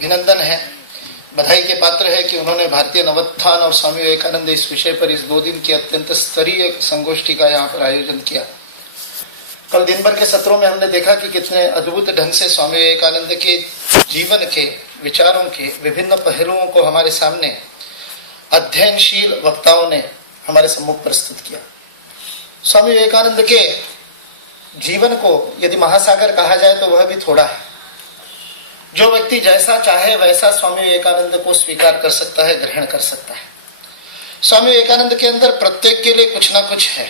अभिनंदन है, बधाई के पात्र है कि उन्होंने भारतीय नवोत्थान और स्वामी विवेकानंद इस विषय पर इस 2 दिन की अत्यंत स्तरीय संगोष्ठी का यहाँ पर आयोजन किया। कल दिन भर के सत्रों में हमने देखा कि कितने अद्भुत ढंग से स्वामी विवेकानंद के जीवन के विचारों के विभिन्न पहलुओं को हमारे सामने अध्ययनशील वक्ताओं ने हमारे सम्मुख प्रस्तुत किया। स्वामी विवेकानंद के जीवन को यदि महासागर कहा जाए तो वह भी थोड़ा है। जो व्यक्ति जैसा चाहे वैसा स्वामी विवेकानंद को स्वीकार कर सकता है, ग्रहण कर सकता है। स्वामी विवेकानंद के अंदर प्रत्येक के लिए कुछ ना कुछ है।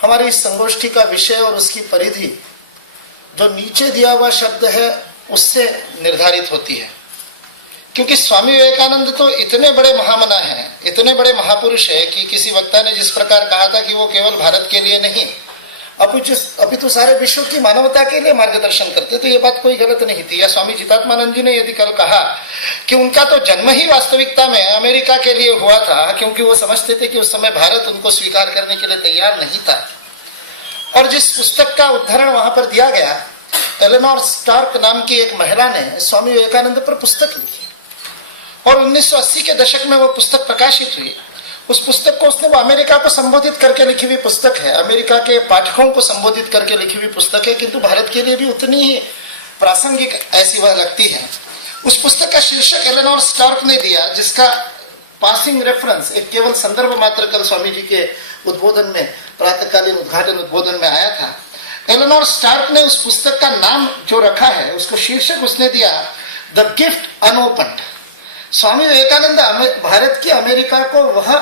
हमारी इस संगोष्ठी का विषय और उसकी परिधि जो नीचे दिया हुआ शब्द है उससे निर्धारित होती है, क्योंकि स्वामी विवेकानंद तो इतने बड़े महामना हैं, इतने बड़े महापुरुष है कि किसी वक्ता ने जिस प्रकार कहा था कि वो केवल भारत के लिए नहीं अपितु सारे विश्व की मानवता के लिए मार्गदर्शन करते, तो ये बात कोई गलत नहीं थी। या स्वामी चिदात्मानंद जी ने यदि कल कहा कि उनका तो जन्म ही वास्तविकता में अमेरिका के लिए हुआ था, क्योंकि वो समझते थे कि उस समय भारत उनको स्वीकार करने के लिए तैयार नहीं था। और जिस पुस्तक का उदाहरण वहां पर दिया गया, एलेनोर स्टार्क नाम की एक महिला ने स्वामी विवेकानंद पर पुस्तक लिखी और 1980 के दशक में वो पुस्तक प्रकाशित हुई। उस पुस्तक को उसने वो अमेरिका को संबोधित करके लिखी हुई पुस्तक है, अमेरिका के पाठकों को संबोधित करके लिखी हुई पुस्तक है, किंतु भारत के लिए भी उतनी ही प्रासंगिक ऐसी वह लगती है। उस पुस्तक का शीर्षक एलेनोर स्टार्क ने दिया, जिसका पासिंग रेफरेंस एक केवल संदर्भ मात्र कल स्वामी जी के उद्बोधन में, प्रातःकालीन उद्घाटन उद्बोधन में आया था। एलेनोर स्टार्क ने उस पुस्तक का नाम जो रखा है, उसको शीर्षक उसने दिया the gift unopened. Swami Vivekananda Bharat की अमेरिका को वह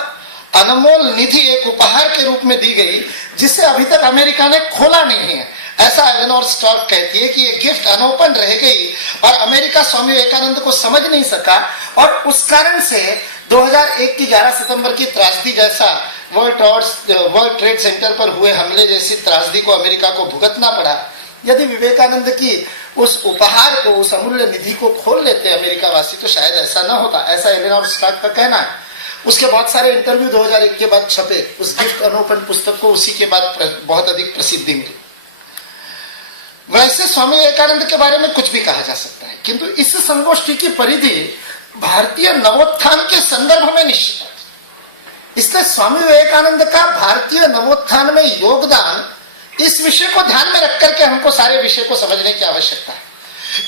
अनमोल निधि एक उपहार के रूप में दी गई जिसे अभी तक अमेरिका ने खोला नहीं है, ऐसा एलेनोर स्टार्क कहती है कि ये गिफ्ट अनओपन रह गई और अमेरिका स्वामी विवेकानंद को समझ नहीं सका, और उस कारण से 2001 की 11 सितंबर की त्रासदी जैसा वर्ल्ड ट्रेड सेंटर पर हुए हमले जैसी त्रासदी को अमेरिका को भुगतना पड़ा। यदि विवेकानंद की उस उपहार को, उस अमूल्य निधि को खोल लेते अमेरिका वासी, तो शायद ऐसा न होता, ऐसा एलेनोर स्टार्क का कहना है। उसके बहुत सारे इंटरव्यू 2001 के बाद छपे, उस गिफ्ट अनओपन पुस्तक को उसी के बाद बहुत अधिक प्रसिद्धि मिली। वैसे स्वामी विवेकानंद के बारे में कुछ भी कहा जा सकता है, किंतु इस संगोष्ठी की परिधि भारतीय नवोत्थान के संदर्भ में निश्चित है। इसलिए स्वामी विवेकानंद का भारतीय नवोत्थान में योगदान, इस विषय को ध्यान में रख करके हमको सारे विषय को समझने की आवश्यकता है।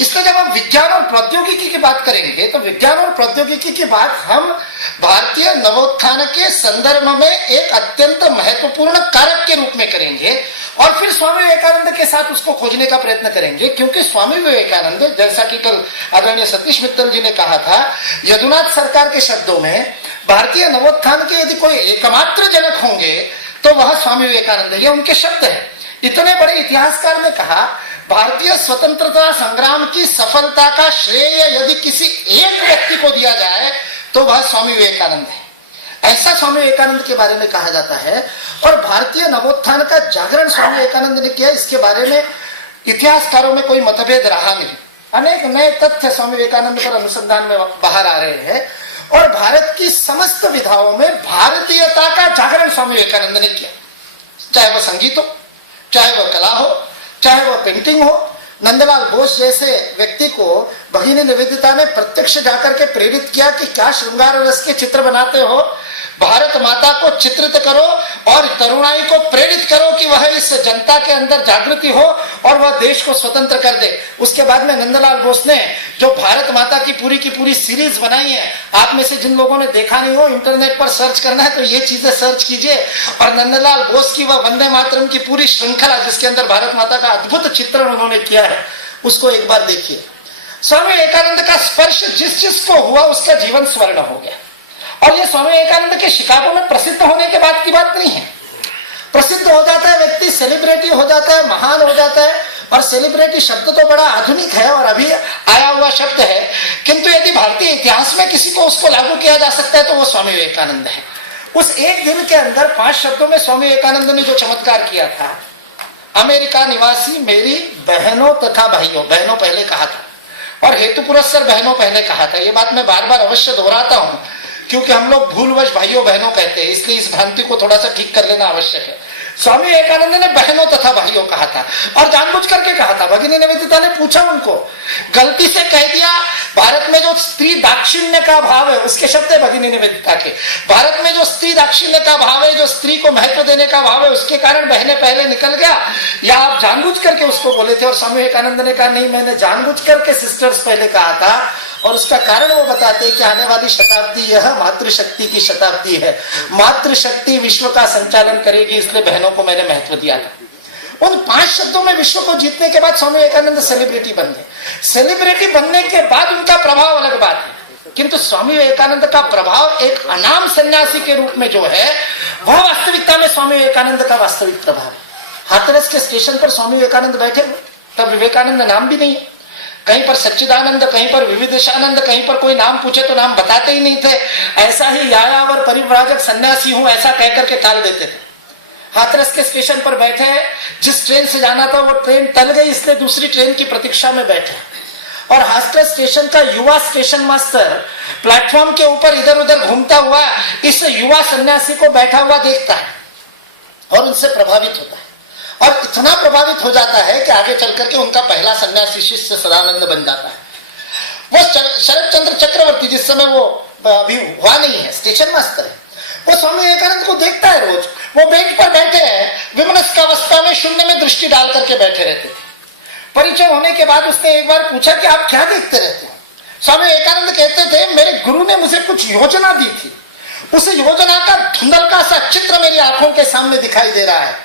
इसलिए जब हम विज्ञान और प्रौद्योगिकी की बात करेंगे तो विज्ञान और प्रौद्योगिकी की बात हम भारतीय नवोत्थान के संदर्भ में एक अत्यंत महत्वपूर्ण कारक के रूप में करेंगे और फिर स्वामी विवेकानंद के साथ उसको खोजने का प्रयत्न करेंगे, क्योंकि स्वामी विवेकानंद, जैसा कि कल आदरणीय सतीश मित्तल जी ने कहा था, यदुनाथ सरकार के शब्दों में भारतीय नवोत्थान के यदि कोई एकमात्र जनक होंगे तो वह स्वामी विवेकानंद है। ये उनके शब्द है। इतने बड़े इतिहासकार ने कहा, भारतीय स्वतंत्रता संग्राम की सफलता का श्रेय यदि किसी एक व्यक्ति को दिया जाए तो वह स्वामी विवेकानंद है, ऐसा स्वामी विवेकानंद के बारे में कहा जाता है। और भारतीय नवोत्थान का जागरण स्वामी विवेकानंद ने किया, इसके बारे में इतिहासकारों में कोई मतभेद रहा नहीं। अनेक नए तथ्य स्वामी विवेकानंद पर अनुसंधान में बाहर आ रहे हैं और भारत की समस्त विधाओं में भारतीयता का जागरण स्वामी विवेकानंद ने किया, चाहे वह संगीत हो, चाहे वह कला हो, चाहे वह पेंटिंग हो। नंदलाल बोस जैसे व्यक्ति को भगिनी निवेदिता ने प्रत्यक्ष जाकर के प्रेरित किया कि क्या श्रृंगार रस के चित्र बनाते हो, भारत माता को चित्रित करो और तरुणाई को प्रेरित करो कि वह इस जनता के अंदर जागृति हो और वह देश को स्वतंत्र कर दे। उसके बाद में नंदलाल बोस ने जो भारत माता की पूरी सीरीज बनाई है, आप में से जिन लोगों ने देखा नहीं हो, इंटरनेट पर सर्च करना है तो ये चीजें सर्च कीजिए और नंदलाल बोस की वह वंदे मातरम की पूरी श्रृंखला, जिसके अंदर भारत माता का अद्भुत चित्रण उन्होंने किया है, उसको एक बार देखिए। स्वामी विवेकानंद का स्पर्श जिस को हुआ उसका जीवन स्वर्ण हो गया। और ये स्वामी विवेकानंद के शिकागो में प्रसिद्ध होने के बाद की बात नहीं है। प्रसिद्ध हो जाता है व्यक्ति, सेलिब्रिटी हो जाता है, महान हो जाता है, और सेलिब्रिटी शब्द तो बड़ा आधुनिक है और अभी आया हुआ शब्द है, किंतु यदि भारतीय इतिहास में किसी को उसको लागू किया जा सकता है तो वो स्वामी विवेकानंद है। उस एक दिन के अंदर 5 शब्दों में स्वामी विवेकानंद ने जो चमत्कार किया था, अमेरिका निवासी मेरी बहनों तथा भाइयों, बहनों पहले कहा था और हेतु पुरस्सर बहनों पहले कहा था। ये बात मैं बार बार अवश्य दोहराता हूं, क्योंकि हम लोग भूलवश भाइयों बहनों कहते हैं, इसलिए इस भ्रांति को थोड़ा सा ठीक कर लेना आवश्यक है। स्वामी विवेकानंद ने बहनों तथा भाइयों कहा था और जानबूझ करके कहा था। भगिनी निवेदिता ने पूछा उनको, गलती से कह दिया भारत में जो स्त्री दाक्षिण्य का भाव है उसके शब्द है भगिनी निवेदिता के। भारत में जो स्त्री दाक्षिण्य का भाव है, जो स्त्री को महत्व देने का भाव है, उसके कारण बहने पहले निकल गया, या आप जानबूझ करके उसको बोले थे? और स्वामी विवेकानंद ने कहा नहीं, मैंने जानबूझ करके सिस्टर्स पहले कहा था, और उसका कारण वो बताते हैं कि आने वाली शताब्दी यह मातृशक्ति की शताब्दी है, मातृशक्ति विश्व का संचालन करेगी, इसलिए बहनों को मैंने महत्व दिया था। उन 5 शब्दों में विश्व को जीतने के बाद स्वामी विवेकानंद सेलिब्रिटी बन गए। सेलिब्रिटी बनने के बाद उनका प्रभाव अलग बात है, किंतु स्वामी विवेकानंद का प्रभाव एक अनाम सन्यासी के रूप में जो है, वह वास्तविकता में स्वामी विवेकानंद का वास्तविक प्रभाव है। हाथरस के स्टेशन पर स्वामी विवेकानंद बैठे हुए, तब विवेकानंद नाम भी नहीं है, कहीं पर सच्चिदानंद, कहीं पर विविधेशानंद, कहीं पर कोई नाम पूछे तो नाम बताते ही नहीं थे। ऐसा ही यायावर परिव्राजक सन्यासी हूं ऐसा कहकर के टाल देते थे। हाथरस के स्टेशन पर बैठे, जिस ट्रेन से जाना था वो ट्रेन टल गई, इसलिए दूसरी ट्रेन की प्रतीक्षा में बैठे, और हाथरस स्टेशन का युवा स्टेशन मास्टर प्लेटफॉर्म के ऊपर इधर उधर घूमता हुआ इस युवा सन्यासी को बैठा हुआ देखता है और उनसे प्रभावित होता है, और इतना प्रभावित हो जाता है कि आगे चल करके उनका पहला सन्यासी शिष्य सदानंद बन जाता है। वो शरद चंद्र चक्रवर्ती, जिस समय वो अभी हुआ नहीं है, स्टेशन मास्टर है, वो स्वामी विवेकानंद को देखता है रोज। वो बेंच पर बैठे हैं, विमनस्क अवस्था में शून्य में दृष्टि डाल करके बैठे रहते थे। परिचय होने के बाद उसने एक बार पूछा कि आप क्या देखते रहते हो? स्वामी विवेकानंद कहते थे, मेरे गुरु ने मुझे कुछ योजना दी थी, उस योजना का धुंधलका सा चित्र मेरी आंखों के सामने दिखाई दे रहा है,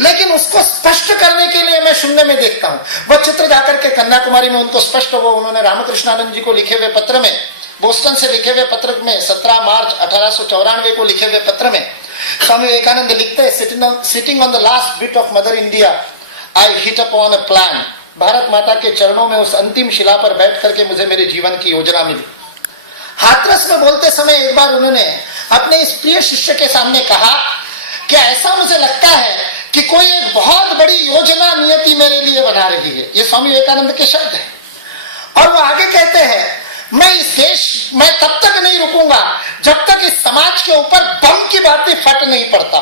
लेकिन उसको स्पष्ट करने के लिए मैं शून्य में देखता हूं। वह चित्र जाकर के कन्याकुमारी में उनको स्पष्ट हुआ। उन्होंने रामकृष्णानंद जी को लिखे हुए पत्र में, बोस्टन से लिखे हुए पत्र में, 17 मार्च 1894 को लिखे हुए पत्र में स्वामी विवेकानंद लिखते हैं, sitting on the last bit of mother India I hit upon a plan. Bharat माता के चरणों में उस अंतिम शिला पर बैठ करके मुझे मेरे जीवन की योजना मिली। हाथरस में बोलते समय एक बार उन्होंने अपने इस प्रिय शिष्य के सामने कहा कि ऐसा मुझे लगता है कि कोई एक बहुत बड़ी योजना नियति मेरे लिए बना रही है। ये स्वामी विवेकानंद के शब्द हैं। और वो आगे कहते हैं, मैं तब तक नहीं रुकूंगा जब तक इस समाज के ऊपर बम की भांति फट नहीं पड़ता।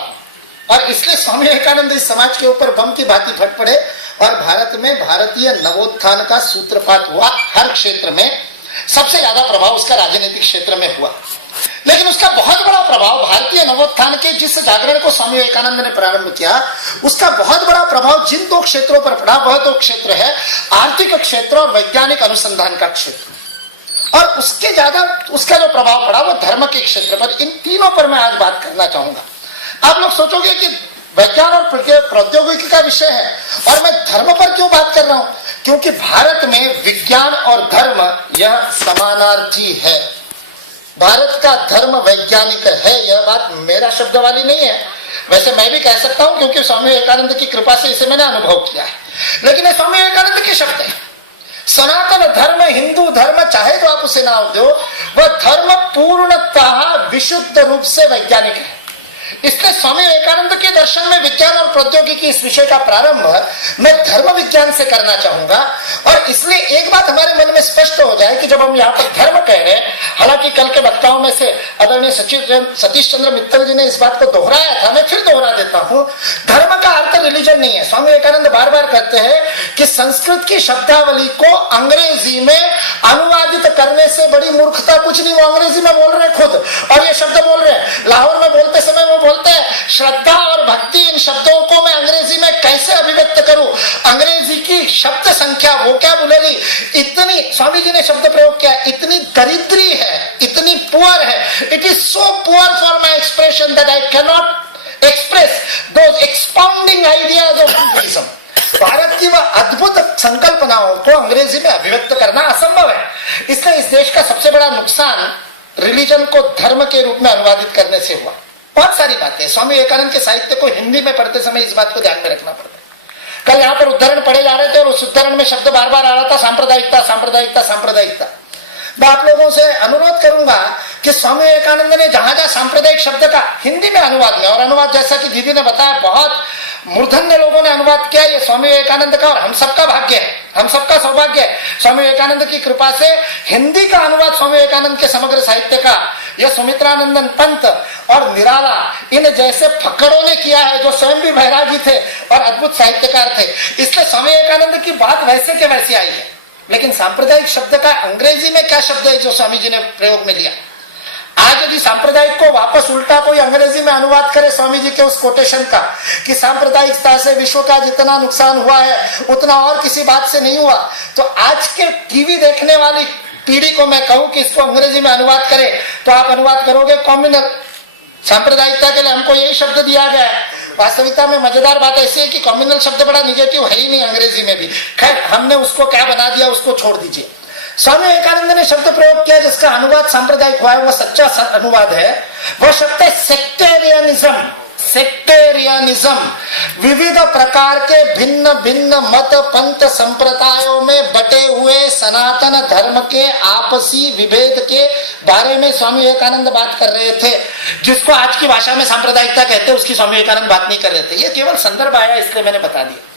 और इसलिए स्वामी विवेकानंद इस समाज के ऊपर बम की भांति फट पड़े, और भारत में भारतीय नवोत्थान का सूत्रपात हुआ। हर क्षेत्र में सबसे ज्यादा प्रभाव उसका राजनीतिक क्षेत्र में हुआ, लेकिन उसका बहुत बड़ा प्रभाव भारतीय नवोत्थान के जिस जागरण को स्वामी विवेकानंद ने प्रारंभ किया, उसका बहुत बड़ा प्रभाव जिन 2 क्षेत्रों पर पड़ा, वह 2 क्षेत्र है आर्थिक क्षेत्र और वैज्ञानिक अनुसंधान का क्षेत्र। और उसका जो प्रभाव पड़ा वो धर्म के क्षेत्र पर। इन तीनों पर मैं आज बात करना चाहूंगा। आप लोग सोचोगे कि विज्ञान और प्रौद्योगिकी का विषय है और मैं धर्म पर क्यों बात कर रहा हूं? क्योंकि भारत में विज्ञान और धर्म यह समानार्थी है। भारत का धर्म वैज्ञानिक है, यह बात मेरा शब्द वाली नहीं है। वैसे मैं भी कह सकता हूं क्योंकि स्वामी विवेकानंद की कृपा से इसे मैंने अनुभव किया है, लेकिन ये स्वामी विवेकानंद के शब्द है। सनातन धर्म, हिंदू धर्म, चाहे तो आप उसे नाम दो, वह धर्म पूर्णतः विशुद्ध रूप से वैज्ञानिक है। इसलिए स्वामी विवेकानंद के दर्शन में विज्ञान और प्रौद्योगिकी इस विषय का प्रारंभ मैं धर्म विज्ञान से करना चाहूंगा। और इसलिए एक बात हमारे मन में स्पष्ट हो जाए कि जब हम यहाँ पर धर्म कह रहे हैं, हालांकि कल के वक्ताओं में से आदरणीय सतीश चंद्र मित्तल जी ने इस बात को दोहराया था, मैं फिर दोहरा देता हूँ, धर्म का अर्थ रिलीजन नहीं है। स्वामी विवेकानंद बार बार कहते हैं कि संस्कृत की शब्दावली को अंग्रेजी में अनुवादित करने से बड़ी मूर्खता कुछ नहीं। वो अंग्रेजी में बोल रहे खुद, और ये शब्द बोल रहे हैं। लाहौर में बोलते समय वो बोलते हैं श्रद्धा और भक्ति, इन शब्दों को मैं अंग्रेजी में कैसे अभिव्यक्त करूं? अंग्रेजी की शब्द संख्या वो क्या बोलेगी, इतनी, स्वामी जी ने शब्द प्रयोग किया, इतनी दरिद्री है, इतनी पुअर है। It is so poor for my expression that I can not express those expounding ideas of Buddhism. Bharat की वह अद्भुत संकल्पनाओं को अंग्रेजी में अभिव्यक्त करना असंभव है। इसलिए इस देश का सबसे बड़ा नुकसान रिलीजन को धर्म के रूप में अनुवादित करने से हुआ। बहुत सारी बातें स्वामी विवेकानंद के साहित्य को हिंदी में पढ़ते समय इस बात को ध्यान में रखना पड़ता है। कल यहाँ पर उद्धरण पढ़े जा रहे थे और उस उद्धरण में शब्द बार बार आ रहा था सांप्रदायिकता, सांप्रदायिकता, सांप्रदायिकता। मैं आप लोगों से अनुरोध करूंगा कि स्वामी विवेकानंद ने जहां जहां सांप्रदायिक शब्द का हिंदी में अनुवाद में, और अनुवाद जैसा कि दीदी ने बताया बहुत मूर्धन्य लोगों ने अनुवाद किया, ये स्वामी विवेकानंद का और हम सबका भाग्य है, हम सबका सौभाग्य है। स्वामी विवेकानंद की कृपा से हिंदी का अनुवाद स्वामी विवेकानंद के समग्र साहित्य का यह सुमित्रानंदन पंत और निराला इन जैसे फक्कड़ों ने किया है, जो स्वयं भी बैरागी थे और अद्भुत साहित्यकार थे। इसलिए स्वामी विवेकानंद की बात वैसे के वैसी आई है। लेकिन सांप्रदायिक शब्द का अंग्रेजी में क्या शब्द है जो स्वामी जी ने प्रयोग में लिया? आज यदि सांप्रदायिक को वापस उल्टा कोई अंग्रेजी में अनुवाद करे स्वामी जी के उस कोटेशन का कि सांप्रदायिकता से विश्व का जितना नुकसान हुआ है उतना और किसी बात से नहीं हुआ, तो आज के टीवी देखने वाली पीढ़ी को मैं कहूं कि इसको अंग्रेजी में अनुवाद करे तो आप अनुवाद करोगे कम्युनल। सांप्रदायिकता के लिए हमको यही शब्द दिया गया है। वास्तविकता में मजेदार बात ऐसी है कि कम्युनल शब्द बड़ा निगेटिव है ही नहीं अंग्रेजी में भी। खैर, हमने उसको क्या बना दिया उसको छोड़ दीजिए। स्वामी विवेकानंद ने शब्द प्रयोग किया जिसका अनुवाद सांप्रदायिक हुआ है, वो सच्चा अनुवाद है। वो शब्द है सेक्टेरियनिज्म। सेक्टेरियनिज्म विविध प्रकार के भिन्न भिन्न मत पंथ संप्रदायों में बटे हुए सनातन धर्म के आपसी विभेद के बारे में स्वामी विवेकानंद बात कर रहे थे। जिसको आज की भाषा में सांप्रदायिकता कहते हैं उसकी स्वामी विवेकानंद बात नहीं कर रहे थे। ये केवल संदर्भ आया इसलिए मैंने बता दिया।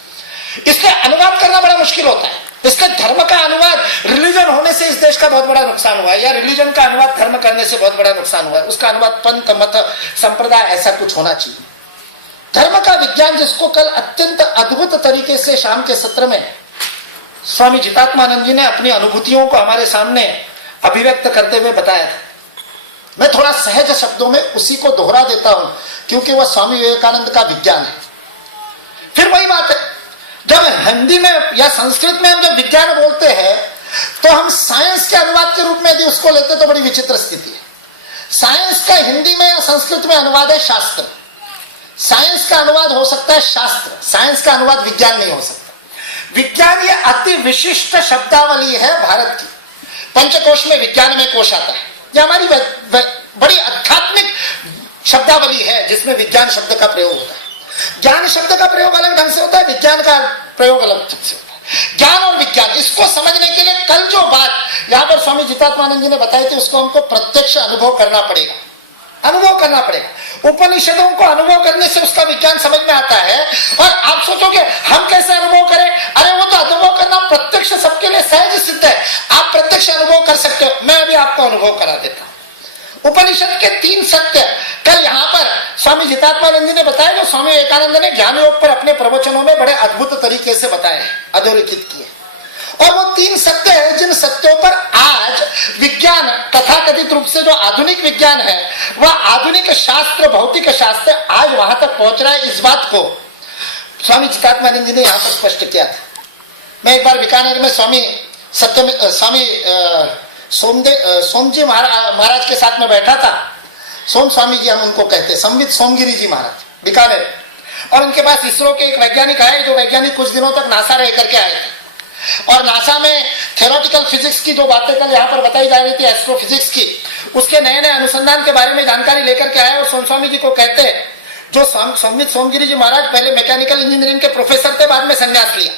इसलिए अनुवाद करना बड़ा मुश्किल होता है। इसका धर्म का अनुवाद रिलीजन होने से इस देश का बहुत बड़ा नुकसान हुआ है, या रिलीजन का अनुवाद धर्म करने से बहुत बड़ा नुकसान हुआ है। उसका अनुवाद पंथ मत संप्रदाय ऐसा कुछ होना चाहिए। धर्म का विज्ञान जिसको कल अत्यंत अद्भुत तरीके से शाम के सत्र में स्वामी जितात्मानंद जी ने अपनी अनुभूतियों को हमारे सामने अभिव्यक्त करते हुए बताया था। मैं थोड़ा सहज शब्दों में उसी को दोहरा देता हूं क्योंकि वह स्वामी विवेकानंद का विज्ञान है। फिर वही बात है, जब हिंदी में या संस्कृत में हम जब विज्ञान बोलते हैं तो हम साइंस के अनुवाद के रूप में यदि उसको लेते तो बड़ी विचित्र स्थिति है। साइंस का हिंदी में या संस्कृत में अनुवाद है शास्त्र। साइंस का अनुवाद हो सकता है शास्त्र, साइंस का अनुवाद विज्ञान नहीं हो सकता। विज्ञान ये अति विशिष्ट शब्दावली है भारत की। पंचकोश में विज्ञान में कोश आता है। यह हमारी बड़ी आध्यात्मिक शब्दावली है जिसमें विज्ञान शब्द का प्रयोग होता है। ज्ञान शब्द का प्रयोग अलग ढंग से होता है, विज्ञान का प्रयोग अलग ढंग से होता है। ज्ञान और विज्ञान, इसको समझने के लिए कल जो बात यहाँ पर स्वामी जितात्मानंद जी ने बताई थी उसको हमको प्रत्यक्ष अनुभव करना पड़ेगा। अनुभव करना पड़ेगा। उपनिषदों को अनुभव करने से उसका विज्ञान समझ में आता है। और आप सोचोगे हम कैसे अनुभव करें? अरे वो तो अनुभव करना प्रत्यक्ष सबके लिए सहज सिद्ध है। आप प्रत्यक्ष अनुभव कर सकते हो। मैं अभी आपको अनुभव करा देता हूं। उपनिषद के 3 सत्य कल यहाँ पर स्वामी जितात्मानंद जी ने बताया, जो स्वामी विवेकानंद ने ज्ञान योग पर अपने प्रवचनों में बड़े अद्भुत तरीके से बताए हैं, अधोरेखित किए। और वो 3 सत्य है जिन सत्यों पर आज विज्ञान तथाकथित रूप से जो आधुनिक विज्ञान है वह आधुनिक शास्त्र भौतिक शास्त्र आज वहां तक पहुंच रहा है। इस बात को स्वामी जितात्मानंद जी ने यहाँ पर स्पष्ट किया था। मैं एक बार बीकानेर में स्वामी सोमजी महाराज के साथ में बैठा था। सोम स्वामी जी हम उनको कहते हैं, संवित सोमगिरी जी महाराज बीकानेर। और उनके पास इसरो के एक वैज्ञानिक आए, जो वैज्ञानिक कुछ दिनों तक नासा रह करके आए थे। और नासा में थ्योरेटिकल फिजिक्स की जो बातें कल यहाँ पर बताई जा रही थी, एस्ट्रोफिजिक्स की, उसके नए नए अनुसंधान के बारे में जानकारी लेकर के आए। और सोम स्वामी जी को कहते हैं, जो संवित सोमगिरी जी महाराज पहले मैकेनिकल इंजीनियरिंग के प्रोफेसर थे, बाद में संन्यास लिया,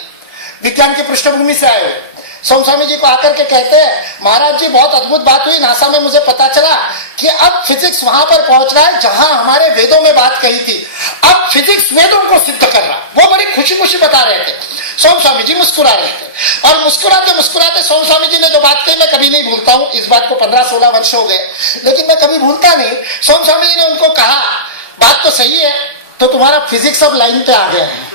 विज्ञान की पृष्ठभूमि से आए हुए। सोम स्वामी जी को आकर के कहते हैं, महाराज जी बहुत अद्भुत बात हुई, नासा में मुझे पता चला कि अब फिजिक्स वहां पर पहुंच रहा है जहां हमारे वेदों में बात कही थी, अब फिजिक्स वेदों को सिद्ध कर रहा। वो बड़ी खुशी खुशी बता रहे थे। सोम स्वामी जी मुस्कुरा रहे थे और मुस्कुराते मुस्कुराते सोम स्वामी जी ने जो बात कही मैं कभी नहीं भूलता हूँ। इस बात को 15-16 वर्ष हो गए लेकिन मैं कभी भूलता नहीं। सोम स्वामी जी ने उनको कहा, बात तो सही है, तो तुम्हारा फिजिक्स अब लाइन पे आ गया है।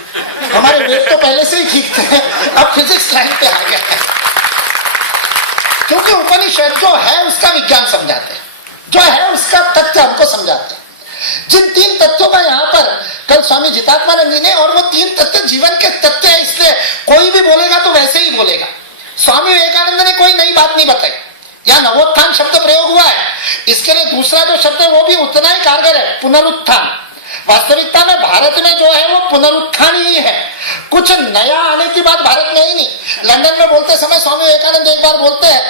हमारे वेद तो पहले से ही ठीक थे, अब फिजिक्स लाइन पे आ गया है। क्योंकि उपनिषद जो है उसका विज्ञान समझाते हैं, जो है उसका तथ्य हमको समझाते हैं। जिन 3 तथ्यों का यहाँ पर कल स्वामी जितात्मानंद जी ने, और वो 3 तथ्य जीवन के तथ्य है, इसलिए कोई भी बोलेगा तो वैसे ही बोलेगा। स्वामी विवेकानंद ने कोई नई बात नहीं बताई। यहाँ नवोत्थान शब्द प्रयोग हुआ है, इसके लिए दूसरा जो शब्द है वो भी उतना ही कारगर है, पुनरुत्थान। वास्तविकता में भारत में जो है वो पुनरुत्थान ही है, कुछ नया आने की बात भारत में ही नहीं। लंदन में बोलते समय स्वामी विवेकानंद एक बार बोलते हैं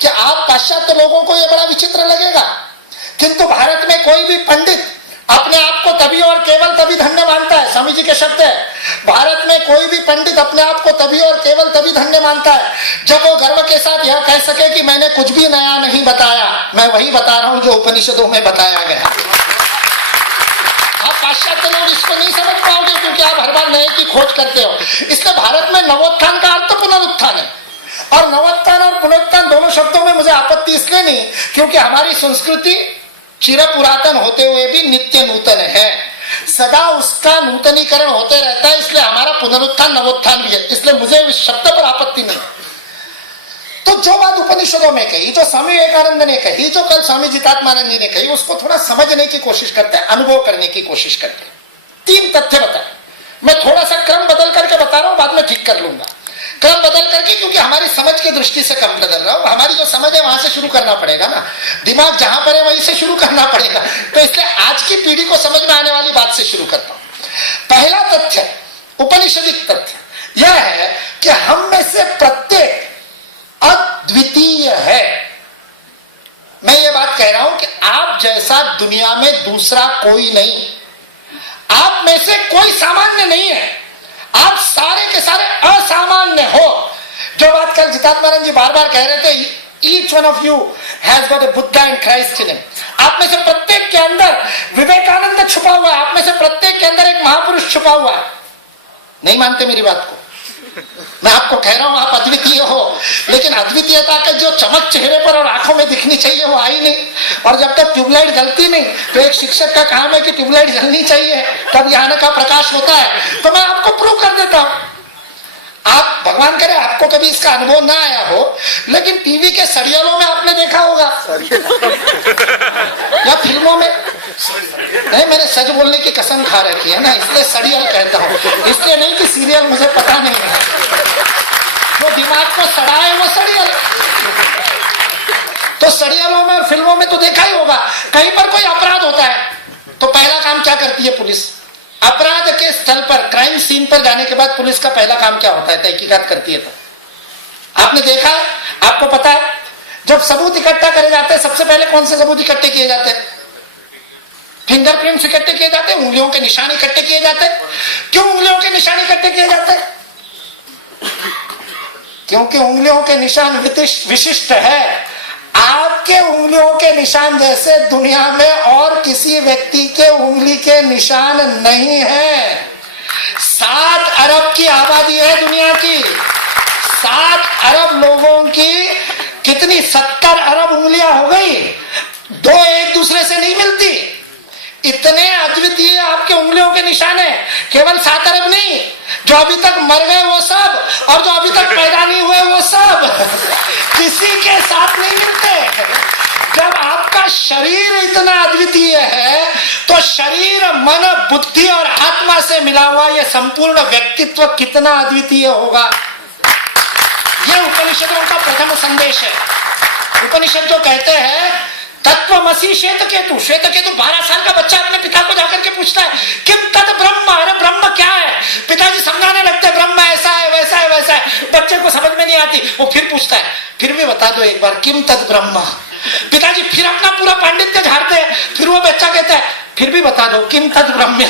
कि आप पाश्चात्य लोगों को ये बड़ा विचित्र लगेगा, किंतु भारत में कोई भी पंडित अपने आप को तभी और केवल तभी धन्य मानता है। स्वामी जी के शब्द है, भारत में कोई भी पंडित अपने आप को तभी और केवल तभी धन्य मानता है जब वो गर्व के साथ यह कह सके कि मैंने कुछ भी नया नहीं बताया, मैं वही बता रहा हूं जो उपनिषदों में बताया गया। आप पाश्चात्य लोग इसको नहीं समझ पाओगे क्योंकि आप हर बार नए की खोज करते हो। इसलिए भारत में नवोत्थान का अर्थ पुनरुत्थान है। और नवोत्थान और पुनरुत्थान दोनों शब्दों में मुझे आपत्ति इसलिए नहीं क्योंकि हमारी संस्कृति चिर पुरातन होते हुए भी नित्य नूतन है, सदा उसका नूतनीकरण होते रहता है। इसलिए हमारा पुनरुत्थान नवोत्थान भी है, इसलिए मुझे इस शब्द पर आपत्ति नहीं। तो जो बात उपनिषदों में कही, जो स्वामी विवेकानंद ने कही, जो कल स्वामी जितात्मानंद जी ने कही, उसको थोड़ा समझने की कोशिश करते हैं, अनुभव करने की कोशिश करते हैं। 3 तथ्य बताए, मैं थोड़ा सा क्रम बदल करके बता रहा हूं, बाद में ठीक कर लूंगा क्रम बदल करके, क्योंकि हमारी समझ की दृष्टि से कम बदल रहा हूं। हमारी जो समझ है वहां से शुरू करना पड़ेगा ना, दिमाग जहां पर है वहीं से शुरू करना पड़ेगा। तो इसलिए आज की पीढ़ी को समझ में आने वाली बात से शुरू करता हूं। पहला तथ्य, उपनिषदिक तथ्य यह है कि हम में से प्रत्येक अद्वितीय है। मैं ये बात कह रहा हूं कि आप जैसा दुनिया में दूसरा कोई नहीं, आप में से कोई सामान्य नहीं है, आप सारे के सारे असामान्य हो। जो बात कल जितात्मानंद जी बार बार कह रहे थे, each one of you has got a Buddha and Christ in him. आप में से प्रत्येक के अंदर विवेकानंद छुपा हुआ है, आप में से प्रत्येक के अंदर एक महापुरुष छुपा हुआ है। नहीं मानते मेरी बात को? मैं आपको कह रहा हूं आप अद्वितीय हो, लेकिन अद्वितीयता का जो चमक चेहरे पर और आंखों में दिखनी चाहिए वो आई नहीं। और जब तक ट्यूबलाइट जलती नहीं, तो एक शिक्षक का काम है कि ट्यूबलाइट जलनी चाहिए, तब यहाँ का प्रकाश होता है। तो मैं आपको प्रूव कर देता हूं। आप भगवान करे आपको कभी इसका अनुभव ना आया हो, लेकिन टीवी के सीरियलों में आपने देखा होगा या फिल्मों में। नहीं, मैंने सच बोलने की कसम खा रखी है ना, इसलिए सीरियल कहता हूं, इसलिए नहीं कि सीरियल मुझे पता नहीं है। जो दिमाग को सड़ा है वो सीरियल। तो सीरियलों में और फिल्मों में तो देखा ही होगा, कहीं पर कोई अपराध होता है तो पहला काम क्या करती है पुलिस? अपराध के स्थल पर, क्राइम सीन पर जाने के बाद पुलिस का पहला काम क्या होता है? तहकीकात करती है। तो आपने देखा है, आपको पता है, जब सबूत इकट्ठा करे जाते हैं, सबसे पहले कौन से सबूत इकट्ठे किए जाते हैं? फिंगरप्रिंट्स इकट्ठे किए जाते हैं, उंगलियों के निशान इकट्ठे किए जाते हैं। क्यों उंगलियों के निशान इकट्ठे किए जाते हैं? क्योंकि उंगलियों के निशान विशिष्ट है। आपके उंगलियों के निशान जैसे दुनिया में और किसी व्यक्ति के उंगली के निशान नहीं है। 7 अरब की आबादी है दुनिया की, 7 अरब लोगों की कितनी 70 अरब उंगलियां हो गई, 2 एक दूसरे से नहीं मिलती। इतने अद्वितीय आपके उंगलियों के निशान है। केवल 7 अरब नहीं, जो अभी तक मर गए वो सब, और जो अभी तक पैदा नहीं हुए वो सब, किसी के साथ नहीं मिलते। जब आपका शरीर इतना अद्वितीय है, तो शरीर, मन, बुद्धि और आत्मा से मिला हुआ यह संपूर्ण व्यक्तित्व कितना अद्वितीय होगा। यह उपनिषदों का प्रथम संदेश है। उपनिषद जो कहते हैं तत्वमसि श्वेत केतु, श्वेत केतु 12 साल का बच्चा अपने पिता को जाकर के पूछता है किम तत् ब्रह्म, अरे ब्रह्म क्या है? पिताजी समझाने लगते हैं ब्रह्म ऐसा है, वैसा है, वैसा है। बच्चे को समझ में नहीं आती, वो फिर पूछता है, फिर भी बता दो एक बार किम तत् ब्रह्म। पिताजी फिर अपना पूरा पांडित्य झाड़ते हैं, फिर वो बच्चा कहता है फिर भी बता दो किम तत् ब्रह्म।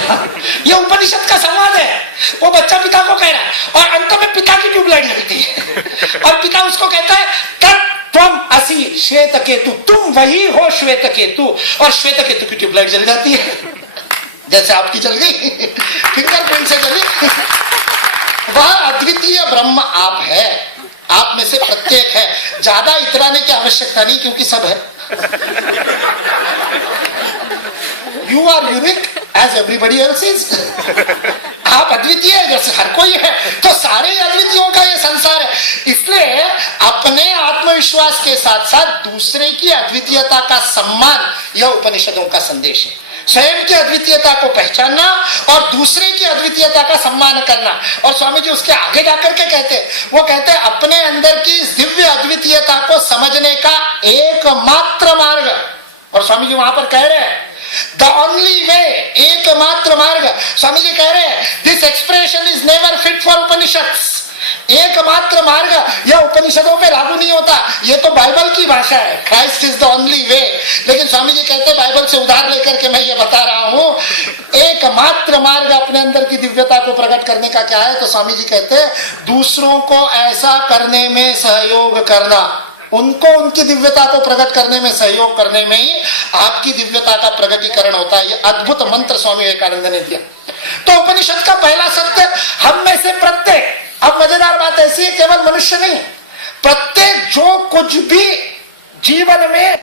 ये उपनिषद का संवाद है। वो बच्चा पिता को कह रहा है, और अंत में पिता की ट्यूबलाइट जलती है और पिता उसको कहता है तुम असी श्वेत केतु, तुम वही हो श्वेत केतु। और श्वेत केतु की ट्यूबलाइट जल जाती है, जैसे आपकी जल गई, फिंगरप्रिंट से जली। वह अद्वितीय ब्रह्म आप है, आप में से प्रत्येक है। ज्यादा इतराने की आवश्यकता नहीं, क्योंकि सब है। You are unique as everybody else is. आप अद्वितीय है जैसे हर कोई है, तो सारे अद्वितीयों का ये संसार है। इसलिए अपने आत्मविश्वास के साथ साथ दूसरे की अद्वितीयता का सम्मान, यह उपनिषदों का संदेश है। स्वयं की अद्वितीयता को पहचानना और दूसरे की अद्वितीयता का सम्मान करना। और स्वामी जी उसके आगे जाकर के वो कहते हैं अपने अंदर की दिव्य अद्वितीयता को समझने का एकमात्र मार्ग, और स्वामी जी वहां पर कह रहे हैं द ओनली वे, एकमात्र मार्ग। स्वामी जी कह रहे हैं this expression is never fit for Upanishads. एकमात्र मार्ग यह उपनिषदों पे लागू नहीं होता, ये तो बाइबल की भाषा है, Christ is the only way. लेकिन स्वामी जी कहते हैं बाइबल से उधार लेकर के मैं ये बता रहा हूं, एकमात्र मार्ग अपने अंदर की दिव्यता को प्रकट करने का क्या है? तो स्वामी जी कहते हैं दूसरों को ऐसा करने में सहयोग करना, उनको उनकी दिव्यता को प्रकट करने में सहयोग करने में ही आपकी दिव्यता का प्रकटीकरण होता है। ये अद्भुत मंत्र स्वामी विवेकानंद ने दिया। तो उपनिषद का पहला सत्य, हम में से प्रत्येक, अब मजेदार बात ऐसी है केवल मनुष्य नहीं, प्रत्येक जो कुछ भी जीवन में